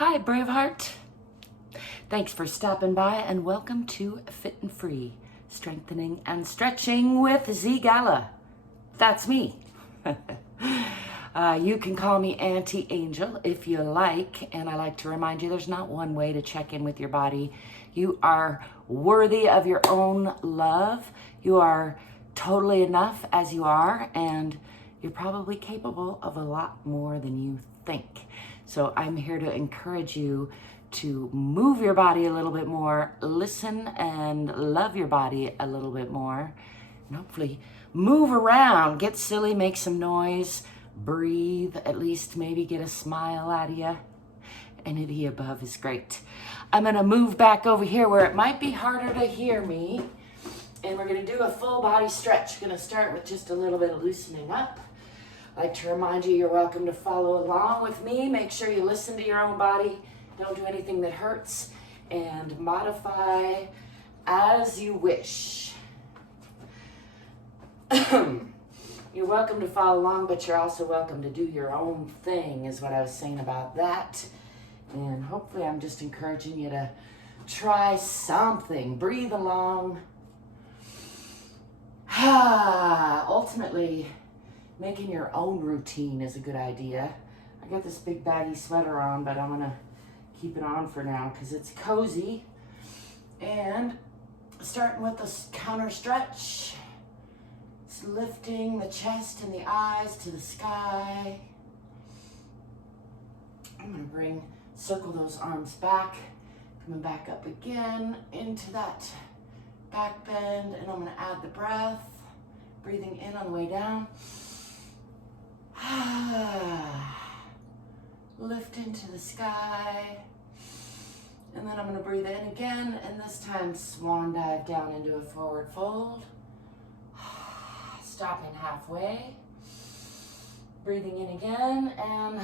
Hi, Braveheart. Thanks for stopping by and welcome to Fit and Free, Strengthening and Stretching with ZGALA. That's me. You can call me Auntie Angel if you like, and I like to remind you there's not one way to check in with your body. You are worthy of your own love. You are totally enough as you are, and you're probably capable of a lot more than you think. So I'm here to encourage you to move your body a little bit more, listen and love your body a little bit more, and hopefully move around, get silly, make some noise, breathe, at least maybe get a smile out of you. Any of the above is great. I'm gonna move back over here where it might be harder to hear me, and we're gonna do a full body stretch. We're gonna start with just a little bit of loosening up. I'd like to remind you, you're welcome to follow along with me. Make sure you listen to your own body. Don't do anything that hurts, and modify as you wish. You're welcome to follow along, but you're also welcome to do your own thing, is what I was saying about that. And hopefully I'm just encouraging you to try something. Breathe along. Ultimately, making your own routine is a good idea. I got this big baggy sweater on, but I'm gonna keep it on for now because it's cozy. And starting with the counter stretch. It's lifting the chest and the eyes to the sky. I'm gonna circle those arms back, coming back up again into that back bend, and I'm gonna add the breath, breathing in on the way down. Lift into the sky, and then I'm going to breathe in again, and this time swan dive down into a forward fold, stopping halfway, breathing in again, and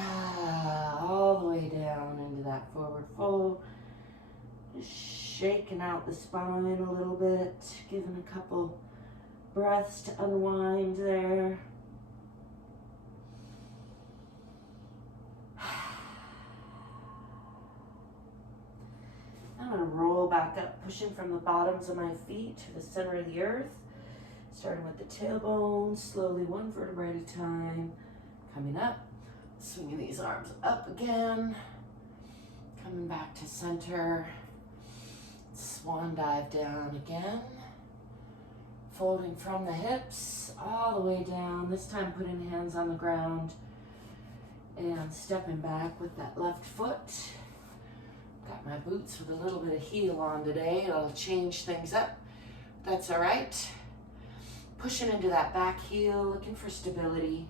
all the way down into that forward fold, just shaking out the spine a little bit, giving a couple breaths to unwind there. I'm going to roll back up, pushing from the bottoms of my feet to the center of the earth, starting with the tailbone, slowly one vertebrae at a time, coming up, swinging these arms up again, coming back to center, swan dive down again, folding from the hips all the way down, this time putting hands on the ground, and stepping back with that left foot. Got my boots with a little bit of heel on today. It'll change things up. That's all right. Pushing into that back heel, looking for stability.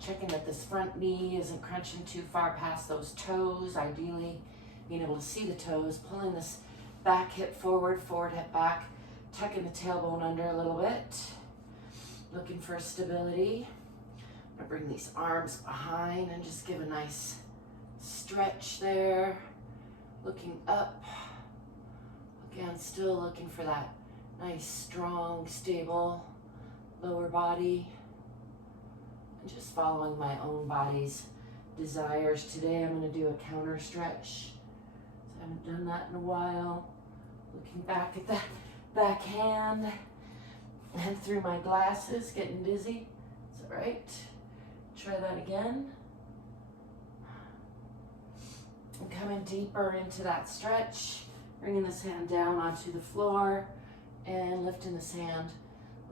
Checking that this front knee isn't crunching too far past those toes. Ideally, being able to see the toes. Pulling this back hip forward, forward hip back. Tucking the tailbone under a little bit. Looking for stability. I'm gonna bring these arms behind and just give a nice stretch there, looking up. Again, still looking for that nice, strong, stable lower body. And just following my own body's desires. Today I'm going to do a counter stretch. So I haven't done that in a while. Looking back at that back hand and through my glasses, getting dizzy. Is that right? Try that again. And coming deeper into that stretch, bringing this hand down onto the floor and lifting this hand,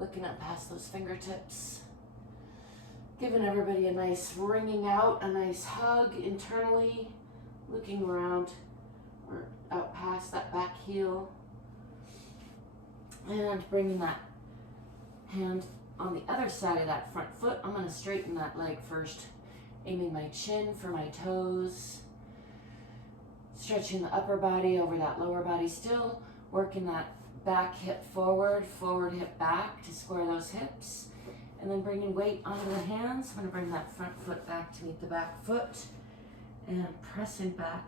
looking up past those fingertips. Giving everybody a nice wringing out, a nice hug internally, looking around or out past that back heel. And bringing that hand on the other side of that front foot. I'm going to straighten that leg first, aiming my chin for my toes. Stretching the upper body over that lower body, still working that back hip forward, forward hip back to square those hips. And then bringing weight onto the hands. I'm going to bring that front foot back to meet the back foot. And pressing back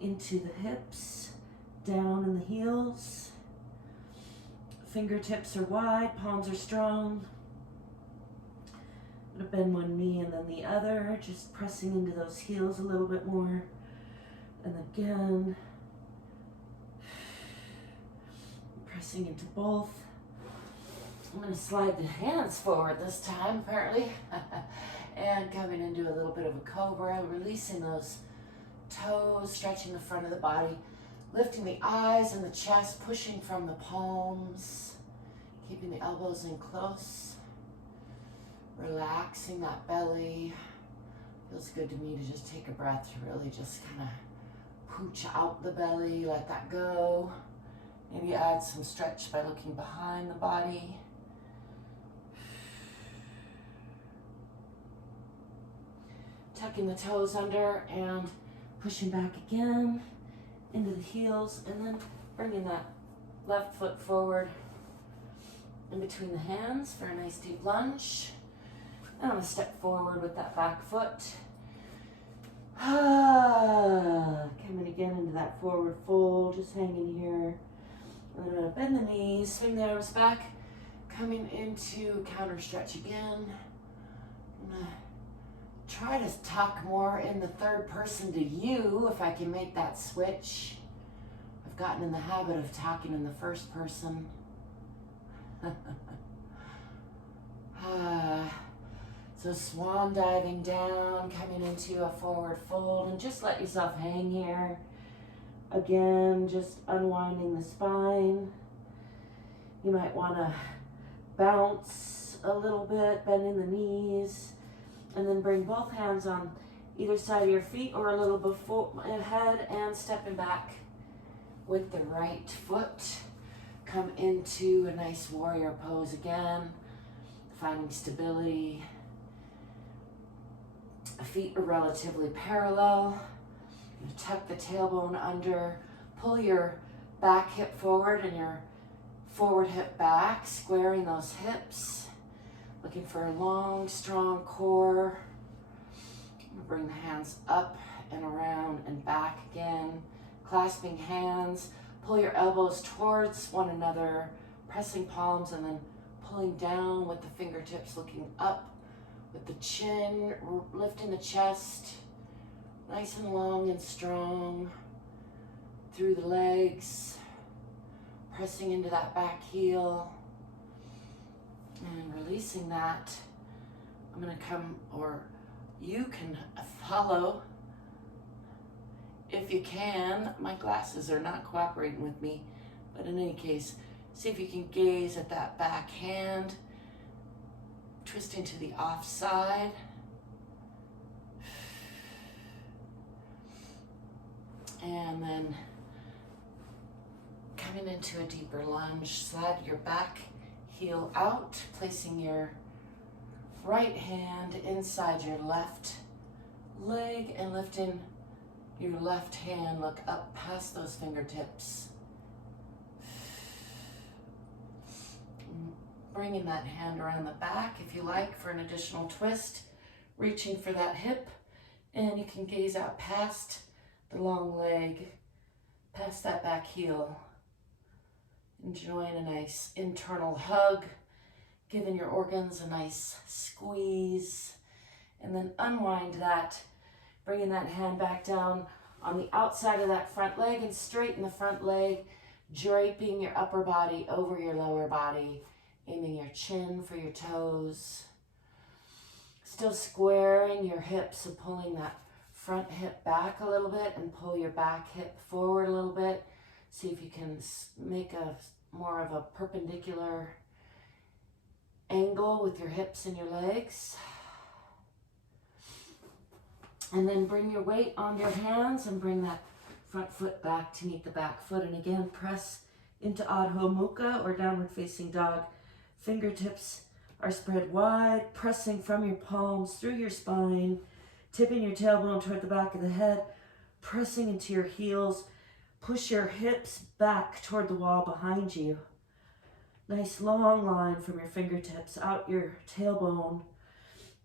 into the hips, down in the heels. Fingertips are wide, palms are strong. I'm going to bend one knee and then the other, just pressing into those heels a little bit more. And again, pressing into both. I'm going to slide the hands forward this time, apparently. And coming into a little bit of a cobra, releasing those toes, stretching the front of the body, lifting the eyes and the chest, pushing from the palms, keeping the elbows in close, relaxing that belly. Feels good to me to just take a breath to really just kind of pooch out the belly, let that go. Maybe add some stretch by looking behind the body. Tucking the toes under and pushing back again into the heels, and then bringing that left foot forward in between the hands for a nice deep lunge. And I'm going to step forward with that back foot. Coming again into that forward fold, just hanging here. And then I'm going to bend the knees, swing the arms back, coming into counter stretch again. I'm going to try to talk more in the third person to you if I can make that switch. I've gotten in the habit of talking in the first person. So swan diving down, coming into a forward fold, and just let yourself hang here. Again, just unwinding the spine. You might want to bounce a little bit, bending the knees, and then bring both hands on either side of your feet or a little before ahead, and stepping back with the right foot. Come into a nice warrior pose again, finding stability. Feet are relatively parallel. You tuck the tailbone under, pull your back hip forward and your forward hip back, squaring those hips, looking for a long, strong core. Bring the hands up and around and back again, clasping hands. Pull your elbows towards one another, pressing palms, and then pulling down with the fingertips, looking up with the chin, lifting the chest, nice and long and strong, through the legs, pressing into that back heel, and releasing that. I'm going to come, or you can follow if you can. My glasses are not cooperating with me, but in any case, see if you can gaze at that back hand, twisting to the off side. And then coming into a deeper lunge, slide your back heel out, placing your right hand inside your left leg and lifting your left hand, look up past those fingertips. Bringing that hand around the back if you like for an additional twist, reaching for that hip, and you can gaze out past the long leg, past that back heel. Enjoying a nice internal hug, giving your organs a nice squeeze, and then unwind that, bringing that hand back down on the outside of that front leg and straighten the front leg, draping your upper body over your lower body, aiming your chin for your toes. Still squaring your hips, so pulling that front hip back a little bit and pull your back hip forward a little bit. See if you can make a more of a perpendicular angle with your hips and your legs. And then bring your weight on your hands and bring that front foot back to meet the back foot. And again, press into Adho Mukha or downward facing dog. Fingertips are spread wide, pressing from your palms through your spine, tipping your tailbone toward the back of the head, pressing into your heels. Push your hips back toward the wall behind you. Nice long line from your fingertips out your tailbone.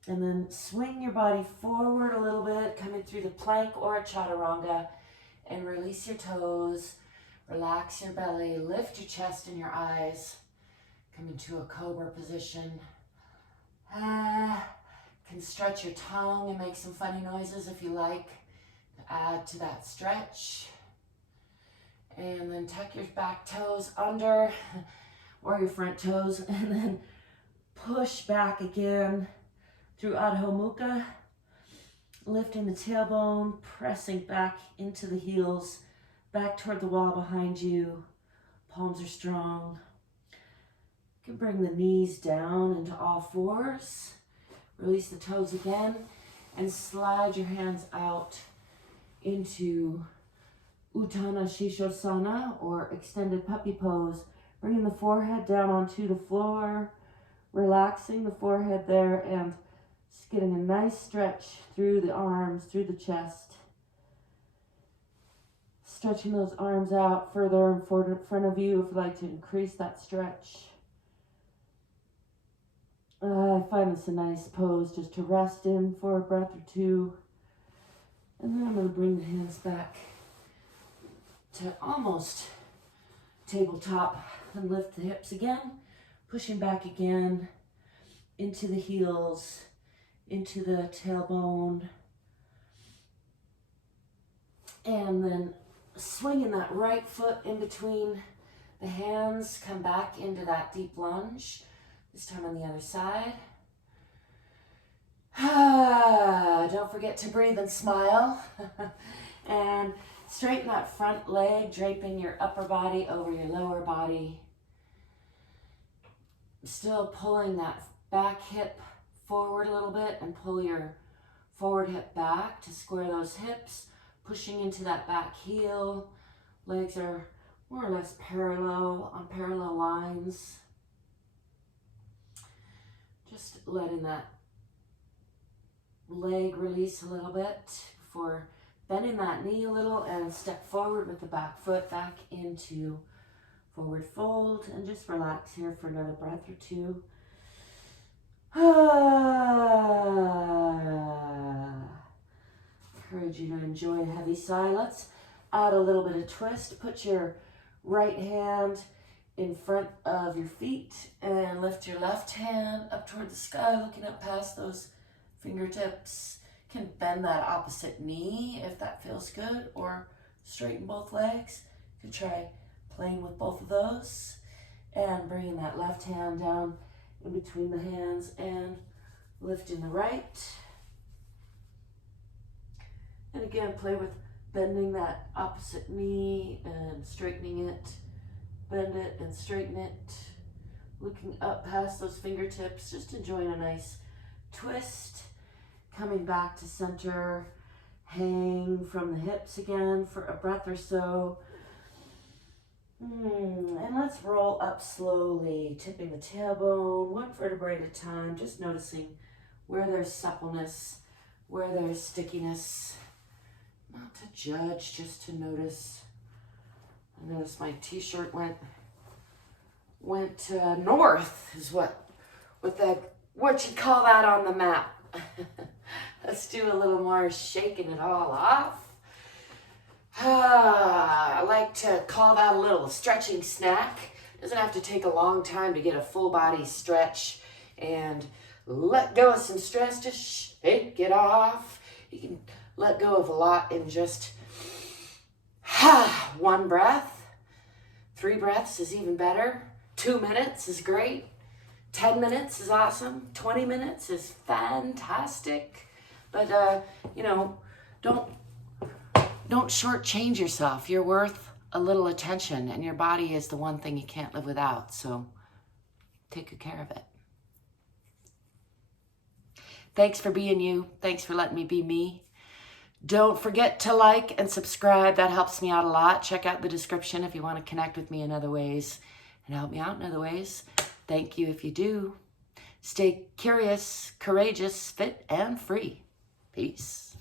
And then swing your body forward a little bit, coming through the plank or a chaturanga, and release your toes. Relax your belly, lift your chest and your eyes. Come into a cobra position. You can stretch your tongue and make some funny noises if you like to add to that stretch. And then tuck your back toes under or your front toes, and then push back again through Adho Mukha, lifting the tailbone, pressing back into the heels, back toward the wall behind you. Palms are strong. You can bring the knees down into all fours. Release the toes again and slide your hands out into Utthana Shishosana, or extended puppy pose, bringing the forehead down onto the floor, relaxing the forehead there, and just getting a nice stretch through the arms, through the chest. Stretching those arms out further in front of you if you'd like to increase that stretch. I find this a nice pose just to rest in for a breath or two. And then I'm going to bring the hands back to almost tabletop and lift the hips again, pushing back again into the heels, into the tailbone, and then swinging that right foot in between the hands, come back into that deep lunge, this time on the other side. Don't forget to breathe and smile. And straighten that front leg, draping your upper body over your lower body. Still pulling that back hip forward a little bit, and pull your forward hip back to square those hips, pushing into that back heel. Legs are more or less parallel, on parallel lines. Just letting that leg release a little bit before bending that knee a little, and step forward with the back foot back into forward fold, and just relax here for another breath or two. Encourage you to enjoy a heavy sigh. Let's add a little bit of twist. Put your right hand in front of your feet and lift your left hand up toward the sky, looking up past those fingertips. You can bend that opposite knee if that feels good, or straighten both legs. You could try playing with both of those, and bringing that left hand down in between the hands and lifting the right. And again, play with bending that opposite knee and straightening it. Bend it and straighten it. Looking up past those fingertips, just enjoying a nice twist. Coming back to center, hang from the hips again for a breath or so. And let's roll up slowly, tipping the tailbone, one vertebrae at a time, just noticing where there's suppleness, where there's stickiness. Not to judge, just to notice. I noticed my t-shirt went north, is what you call that on the map. Let's do a little more shaking it all off. I like to call that a little stretching snack. Doesn't have to take a long time to get a full body stretch and let go of some stress. Just shake it off. You can let go of a lot in just one breath. 3 breaths is even better. 2 minutes is great. 10 minutes is awesome. 20 minutes is fantastic. But, don't shortchange yourself. You're worth a little attention, and your body is the one thing you can't live without. So take good care of it. Thanks for being you. Thanks for letting me be me. Don't forget to like and subscribe. That helps me out a lot. Check out the description if you want to connect with me in other ways and help me out in other ways. Thank you if you do. Stay curious, courageous, fit, and free. Peace.